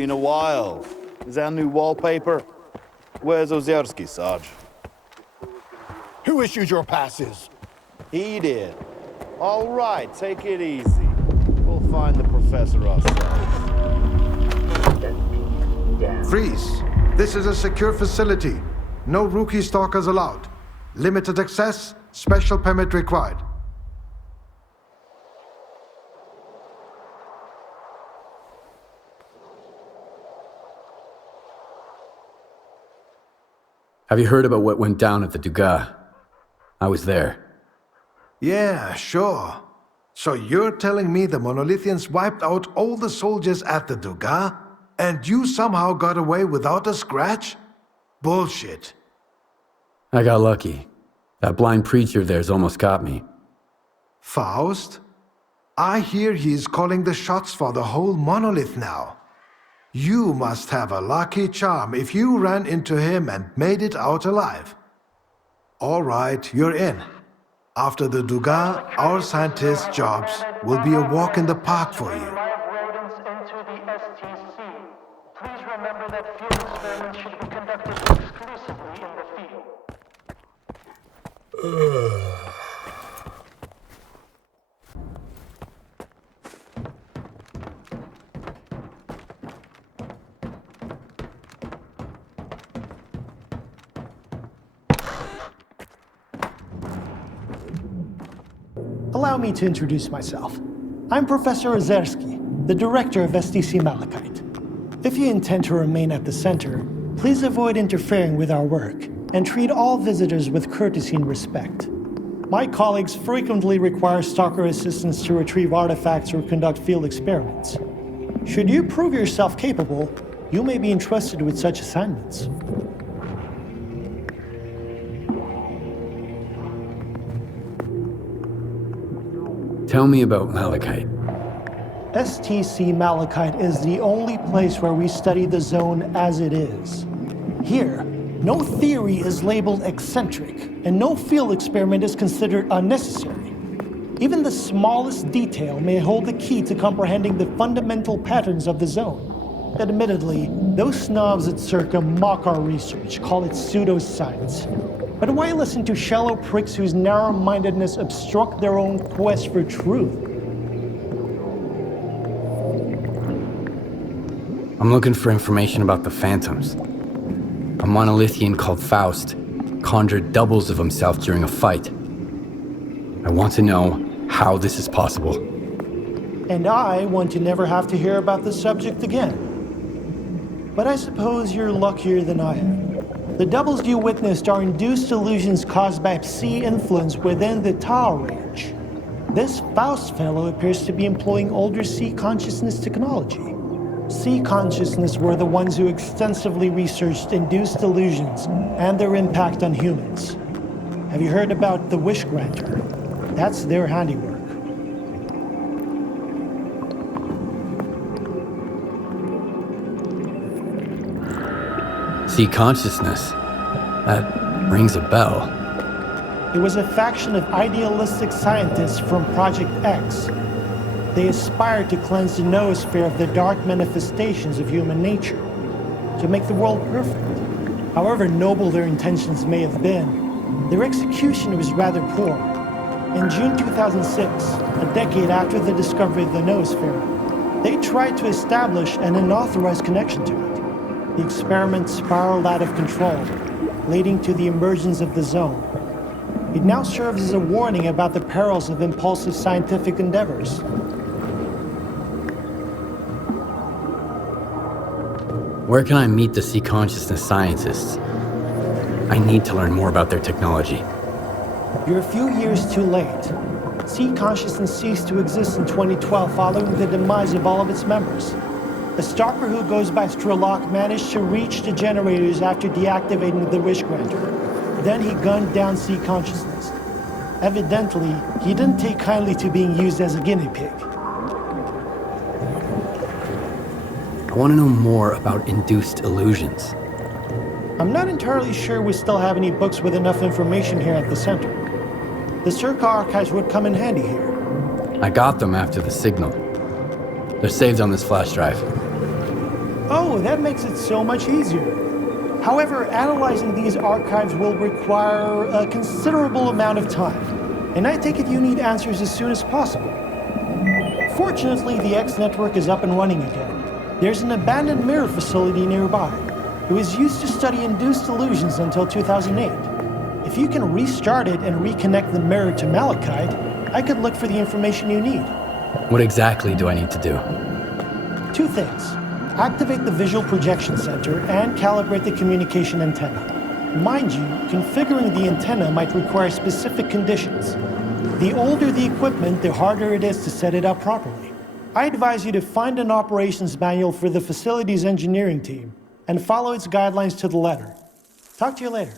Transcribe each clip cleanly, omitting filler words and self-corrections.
been a while. Is that new wallpaper? Where's Ozersky, Sarge? Who issued your passes? He did. All right, take it easy. We'll find the professor ourselves. Freeze! This is a secure facility. No rookie stalkers allowed. Limited access, special permit required. Have you heard about what went down at the Dugas? I was there. Yeah, sure. So you're telling me the Monolithians wiped out all the soldiers at the Dugas, and you somehow got away without a scratch? Bullshit. I got lucky. That blind preacher there's almost got me. Faust? I hear he's calling the shots for the whole monolith now. You must have a lucky charm if you ran into him and made it out alive. All right, you're in. After the Dugas, our scientists' jobs will be a walk in the park for you. Please remember that field experiments should be conducted exclusively in the field. Allow me to introduce myself. I'm Professor Ozersky, the director of SDC Malaquita. If you intend to remain at the center, please avoid interfering with our work and treat all visitors with courtesy and respect. My colleagues frequently require Stalker assistance to retrieve artifacts or conduct field experiments. Should you prove yourself capable, you may be entrusted with such assignments. Tell me about Malaquita. STC Malachite is the only place where we study the zone as it is. Here, no theory is labeled eccentric, and no field experiment is considered unnecessary. Even the smallest detail may hold the key to comprehending the fundamental patterns of the zone. Admittedly, those snobs at Circa mock our research, call it pseudoscience. But why listen to shallow pricks whose narrow-mindedness obstruct their own quest for truth? I'm looking for information about the Phantoms. A monolithian called Faust conjured doubles of himself during a fight. I want to know how this is possible. And I want to never have to hear about the subject again. But I suppose you're luckier than I am. The doubles you witnessed are induced illusions caused by psi influence within the Tau range. This Faust fellow appears to be employing older psi consciousness technology. Psi consciousness were the ones who extensively researched induced illusions and their impact on humans. Have you heard about the Wish Granter? That's their handiwork. See consciousness. That rings a bell. It was a faction of idealistic scientists from Project X. They aspired to cleanse the noosphere of the dark manifestations of human nature, to make the world perfect. However noble their intentions may have been, their execution was rather poor. In June 2006, a decade after the discovery of the noosphere, they tried to establish an unauthorized connection to it. The experiment spiraled out of control, leading to the emergence of the zone. It now serves as a warning about the perils of impulsive scientific endeavors. Where can I meet the Sea Consciousness scientists? I need to learn more about their technology. You're a few years too late. Sea Consciousness ceased to exist in 2012 following the demise of all of its members. A stalker who goes by S.T.A.L.K.E.R managed to reach the generators after deactivating the Wish Granter. Then he gunned down Sea Consciousness. Evidently, he didn't take kindly to being used as a guinea pig. I want to know more about induced illusions. I'm not entirely sure we still have any books with enough information here at the center. The Circa archives would come in handy here. I got them after the signal. They're saved on this flash drive. Oh, that makes it so much easier. However, analyzing these archives will require a considerable amount of time, and I take it you need answers as soon as possible. Fortunately, the X network is up and running again. There's an abandoned mirror facility nearby. It was used to study induced illusions until 2008. If you can restart it and reconnect the mirror to Malaquita, I could look for the information you need. What exactly do I need to do? 2 things. Activate the visual projection center and calibrate the communication antenna. Mind you, configuring the antenna might require specific conditions. The older the equipment, the harder it is to set it up properly. I advise you to find an operations manual for the facility's engineering team and follow its guidelines to the letter. Talk to you later.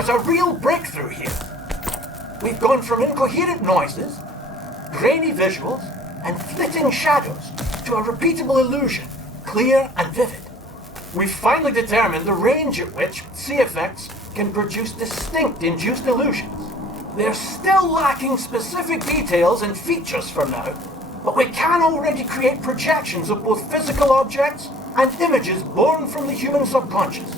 there's a real breakthrough here. We've gone from incoherent noises, grainy visuals, and flitting shadows to a repeatable illusion, clear and vivid. We've finally determined the range at which C-effects can produce distinct induced illusions. They're still lacking specific details and features for now, but we can already create projections of both physical objects and images born from the human subconscious.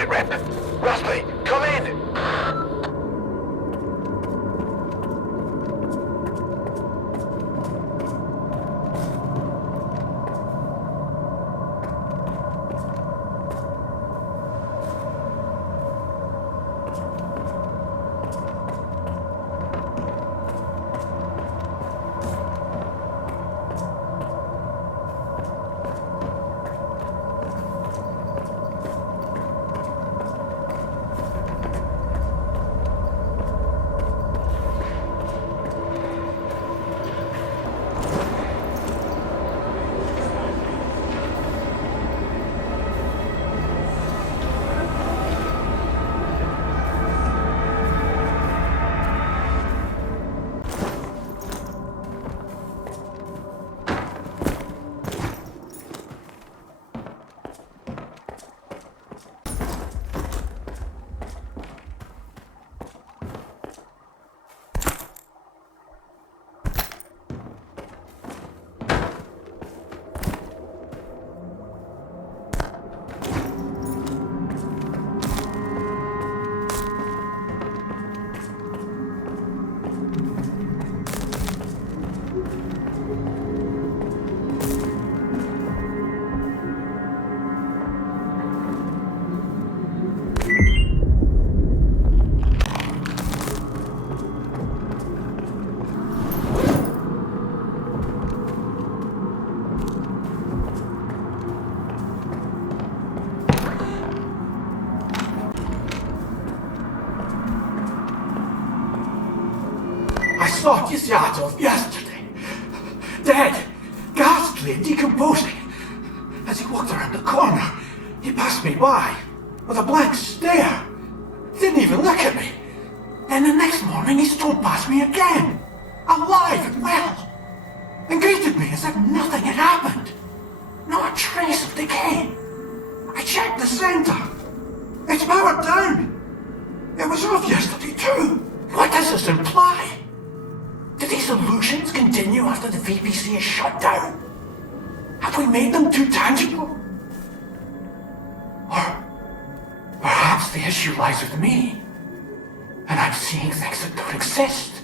sit rep. Rusty, come in. Saw his yards off yesterday. Dead, ghastly and decomposing. As he walked around the corner, he passed me by with a blank stare. Didn't even look at me. Then the next morning he strolled past me again, alive and well, and greeted me as if nothing had happened. Not a trace of decay. I checked the center. It's powered down. It was off yesterday too. What does this imply? Do these illusions continue after the VPC is shut down? Have we made them too tangible? Or perhaps the issue lies with me, and I'm seeing things that don't exist.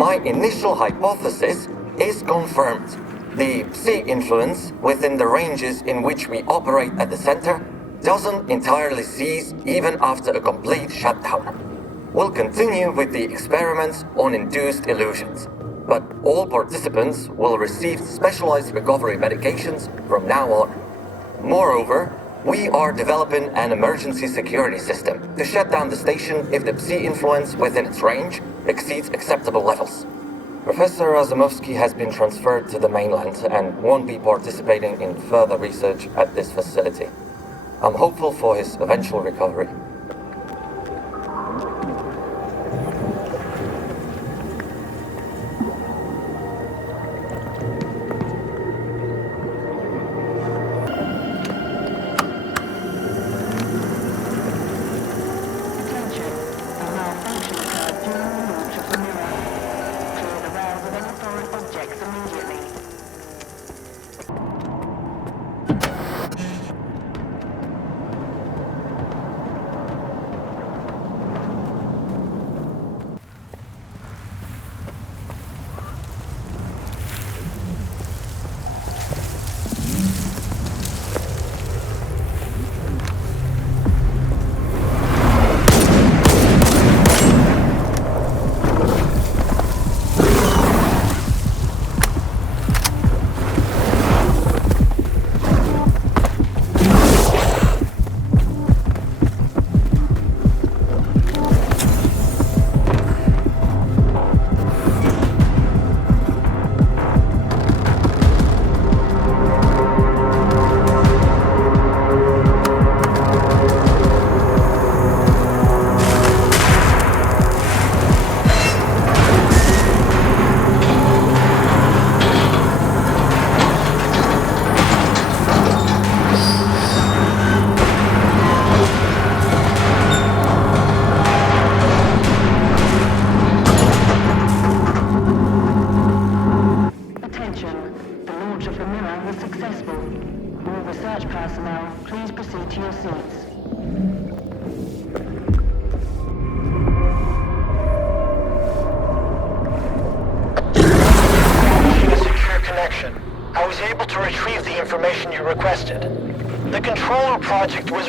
My initial hypothesis is confirmed. The Psi influence within the ranges in which we operate at the center doesn't entirely cease even after a complete shutdown. We'll continue with the experiments on induced illusions, but all participants will receive specialized recovery medications from now on. Moreover, we are developing an emergency security system to shut down the station if the Psi influence within its range exceeds acceptable levels. Professor Razumovsky has been transferred to the mainland and won't be participating in further research at this facility. I'm hopeful for his eventual recovery.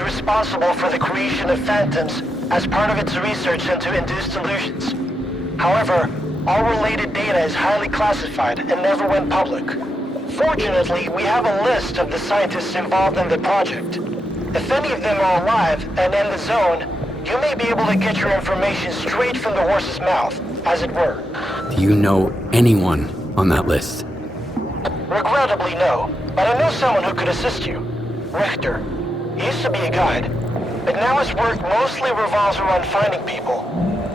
Responsible for the creation of phantoms as part of its research into induced illusions. However, all related data is highly classified and never went public. Fortunately, we have a list of the scientists involved in the project. If any of them are alive and in the zone, you may be able to get your information straight from the horse's mouth, as it were. Do you know anyone on that list? Regrettably, no. But I know someone who could assist you. Richter. He used to be a guide, but now his work mostly revolves around finding people.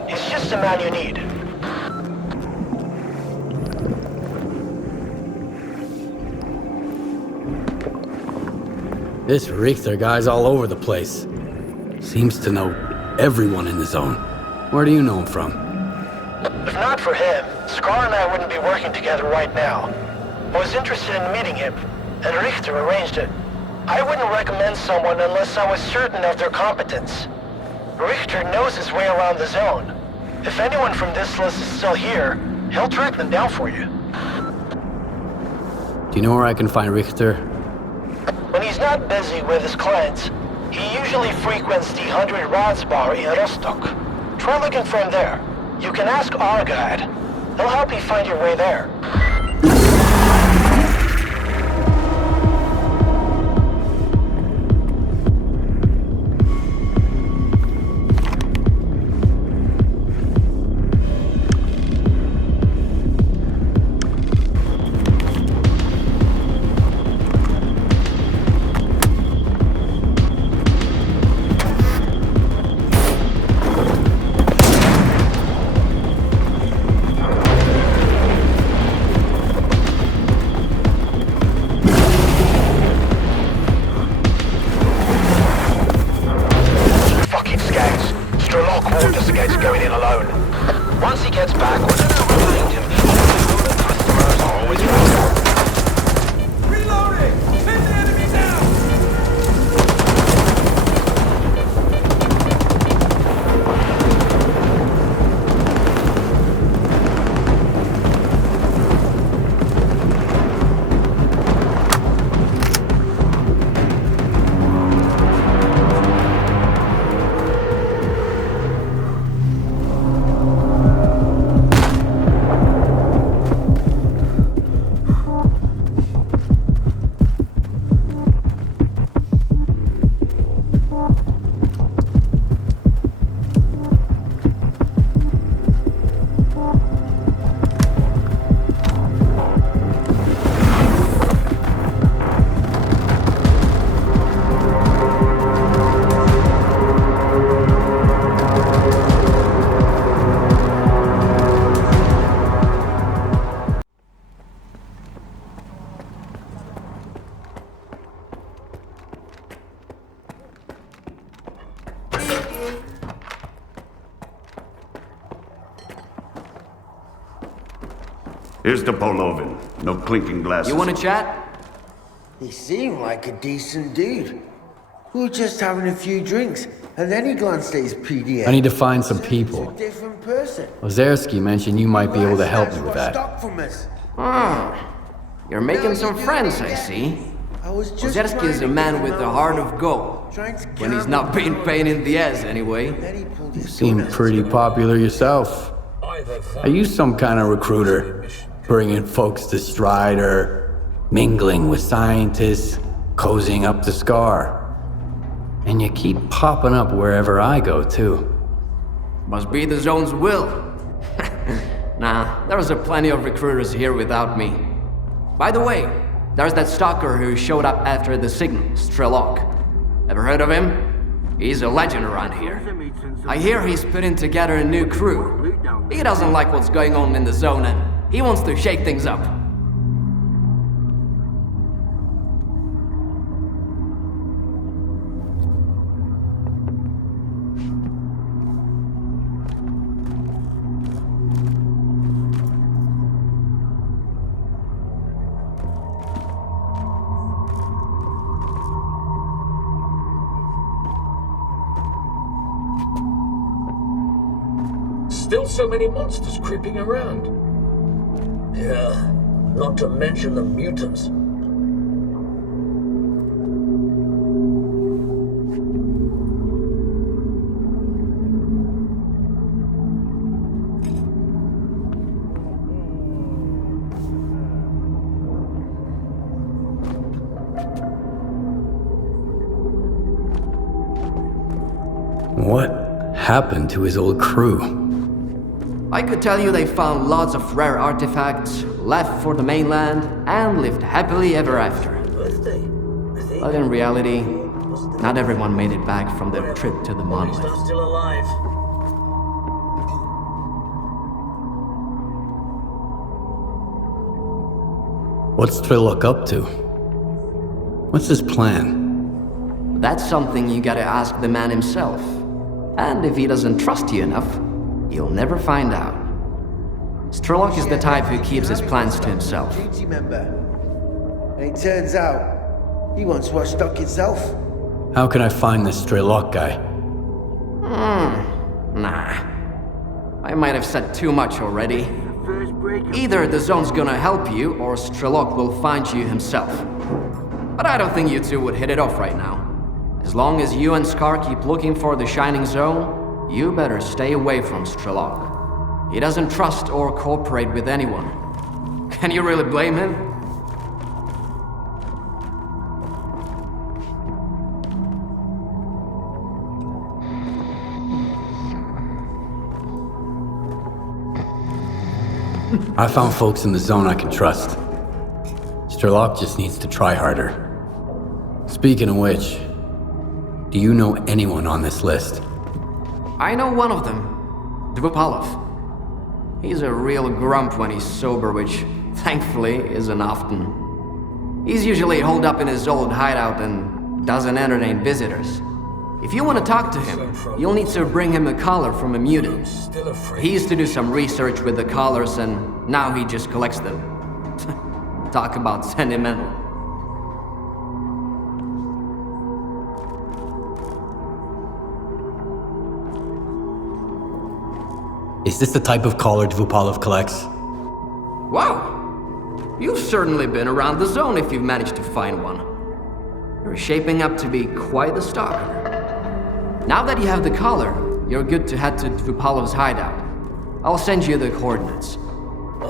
He's just the man you need. This Richter guy's all over the place. Seems to know everyone in the zone. Where do you know him from? If not for him, Scar and I wouldn't be working together right now. I was interested in meeting him, and Richter arranged it. I wouldn't recommend someone unless I was certain of their competence. Richter knows his way around the zone. If anyone from this list is still here, he'll track them down for you. Do you know where I can find Richter? When he's not busy with his clients, he usually frequents the 100 Rods bar in Rostock. Try looking for him there. You can ask our guide. He'll help you find your way there. Here's the Polovin. No clinking glasses. You wanna chat? He seemed like a decent dude. We were just having a few drinks, and then he glanced at his PDF. I need to find some people. He's a different person. Ozersky mentioned you might be able to help me with that. You're making some friends, I see. Ozersky is a man with a heart of gold. When he's not being pain in the ass, anyway. You seem pretty popular yourself. Are you some kind of recruiter? Bringing folks to Strider, mingling with scientists, cozying up to SCAR. And you keep popping up wherever I go, too. Must be the zone's will. Nah, there's a plenty of recruiters here without me. By the way, there's that stalker who showed up after the signal, S.T.A.L.K.E.R. Ever heard of him? He's a legend around here. I hear he's putting together a new crew. He doesn't like what's going on in the zone and he wants to shake things up. Still so many monsters creeping around. Yeah, not to mention the mutants. What happened to his old crew? I could tell you they found lots of rare artifacts, left for the mainland, and lived happily ever after. But in reality, not everyone made it back from their trip to the monolith. Still alive. What's S.T.A.L.K.E.R. up to? What's his plan? That's something you gotta ask the man himself. And if he doesn't trust you enough, you'll never find out. S.T.A.L.K.E.R. is the type who keeps his plans to himself. Duty member. And it turns out, he once was stuck himself. How can I find this S.T.A.L.K.E.R. guy? Nah. I might have said too much already. Either the zone's gonna help you, or S.T.A.L.K.E.R. will find you himself. But I don't think you two would hit it off right now. As long as you and Scar keep looking for the Shining Zone, you better stay away from S.T.A.L.K.E.R. He doesn't trust or cooperate with anyone. Can you really blame him? I found folks in the zone I can trust. S.T.A.L.K.E.R. just needs to try harder. Speaking of which, do you know anyone on this list? I know one of them, Dvupalov. He's a real grump when he's sober, which, thankfully, isn't often. He's usually holed up in his old hideout and doesn't entertain visitors. If you want to talk to him, you'll need to bring him a collar from a mutant. He used to do some research with the collars and now he just collects them. Talk about sentimental. Is this the type of collar Dvupalov collects? Wow! You've certainly been around the zone if you've managed to find one. You're shaping up to be quite the stalker. Now that you have the collar, you're good to head to Dvupalov's hideout. I'll send you the coordinates.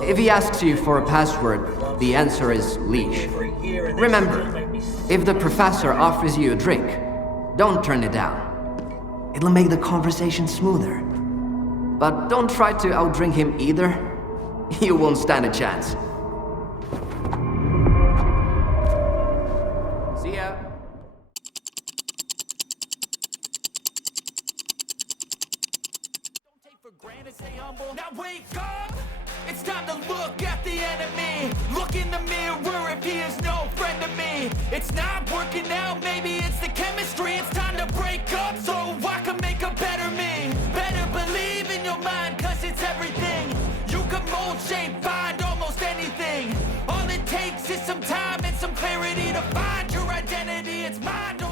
If he asks you for a password, the answer is leash. Remember, if the professor offers you a drink, don't turn it down. It'll make the conversation smoother. But don't try to outdrink him either. You won't stand a chance. See ya. Don't take for granted, stay humble. Now wake up! It's time to look at the enemy. Look in the mirror if he is no friend to me. It's not working out, maybe it's the chemistry. It's time to break up so I can make a better it's my door.